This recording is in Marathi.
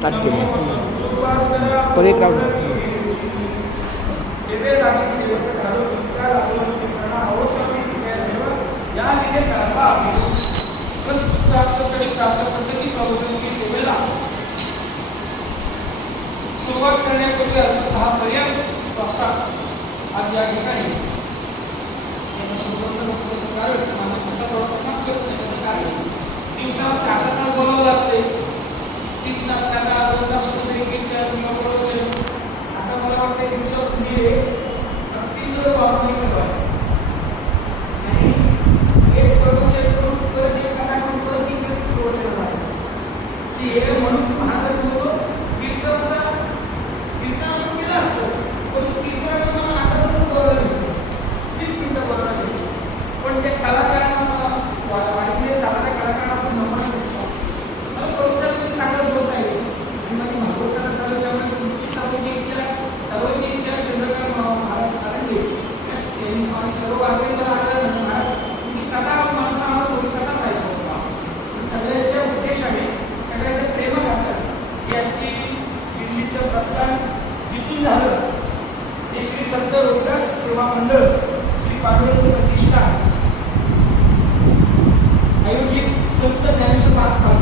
स्टार्ट केले. पर एक राऊंड सुरुवात करण्यापूर्वी अल्पसहापर्यंत आज या ठिकाणी कारण असा प्रवास करत नाही. कारण दिवसाला शासनाला बोलावं लागते. 3 तास त्यांना 2 तास कुठेतरी आता मला वाटते दिवसात तुम्ही 30 सभा आहे आणि एक प्रवचन करून परत एक कथा करून परत एक प्रवचन आहे. ते म्हणून महाराज बोलतो कीर्तनाचा कीर्तन केलं असतं पण कीर्तन मला नाटकच बोलायला मिळतं 30 मिनिटं बोलायला मिळतं. पण त्या कलाकारांना वाढीमध्ये चालणाऱ्या कलाकारांना आपण नमन करू. मला प्रवचन चांगलं बोलता येईल आणि माझी भागवताना चालू त्यामुळे तुमची सर्वांची इच्छा चंद्रकांत महाराज कारण आणि सर्व वारकऱ्यांना आग्रह महाराज तुम्ही कथा म्हणता आम्हाला थोडी कथाच ऐकू का. सगळ्याच्या उद्देशाने सगळ्यांच्या प्रेम घातलं याची दिल्लीचं प्रस्थान जिथून झालं हे श्री संत रोहिदास सेवा मंडळ श्री पांडुरंग प्रतिष्ठा आयोजित संत ज्ञानेश्वर महाराज